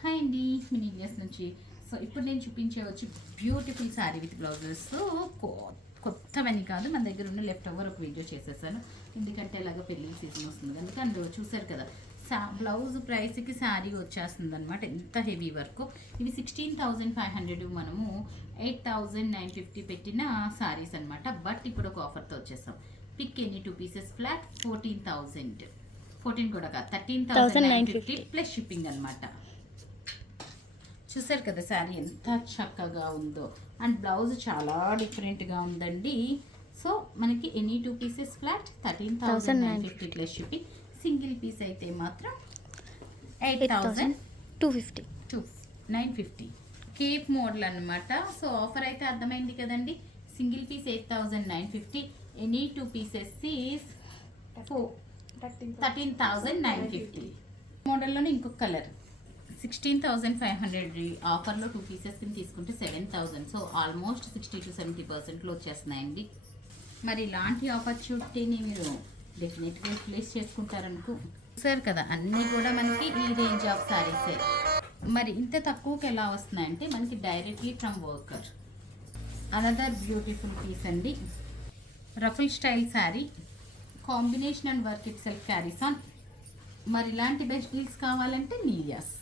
Hi అండి, మీ India's నుంచి. So ఇప్పుడు నేను చూపించే వచ్చి బ్యూటిఫుల్ శారీ విత్ బ్లౌజెస్. కొత్తవని కాదు, మన దగ్గర ఉన్న లెఫ్ట్ ఓవర్ ఒక వీడియో చేసేసాను. ఎందుకంటే ఇలాగ పెళ్ళి సీజన్ వస్తుంది అందుకే అందులో చూసారు కదా, బ్లౌజ్ ప్రైస్కి శారీ వచ్చేస్తుంది అనమాట. ఎంత హెవీ వర్క్. ఇవి 16,500, మనము 8,950 పెట్టిన శారీస్ అనమాట. బట్ ఇప్పుడు ఒక ఆఫర్తో వచ్చేసాం. పిక్ ఎనీ 2 పీసెస్ ఫ్లాట్ 14,000, 14 కూడా కాదు 13,950 ప్లస్ షిప్పింగ్ అనమాట. చూసారు కదా శారీ ఎంత చక్కగా ఉందో. అండ్ బ్లౌజ్ చాలా డిఫరెంట్గా ఉందండి. సో మనకి any 2 pieces flat 13,950 plus shipping. Single piece అయితే మాత్రం 8,250 కేప్ మోడల్ అనమాట. సో ఆఫర్ అయితే అర్థమైంది కదండి. Single piece 8,950, any 2 pieces is 13,950. మోడల్లోనే ఇంకొక కలర్ 16,500 ఆఫర్లో 2 పీసెస్ తీసుకుంటే 7,000. సో ఆల్మోస్ట్ 60 to 70% వచ్చేస్తున్నాయండి. మరి ఇలాంటి ఆపర్చునిటీని మీరు డెఫినెట్గా ప్లేస్ చేసుకుంటారనుకో. సార్ కదా, అన్నీ కూడా మనకి ఈ రేంజ్ ఆఫ్ శారీసే. మరి ఇంత తక్కువకి ఎలా వస్తున్నాయంటే మనకి directly from worker. Another beautiful piece అండి. Ruffle style sari, combination and work itself carries on. మరి ఇలాంటి బెస్ట్ డీల్స్ కావాలంటే నీలియాస్.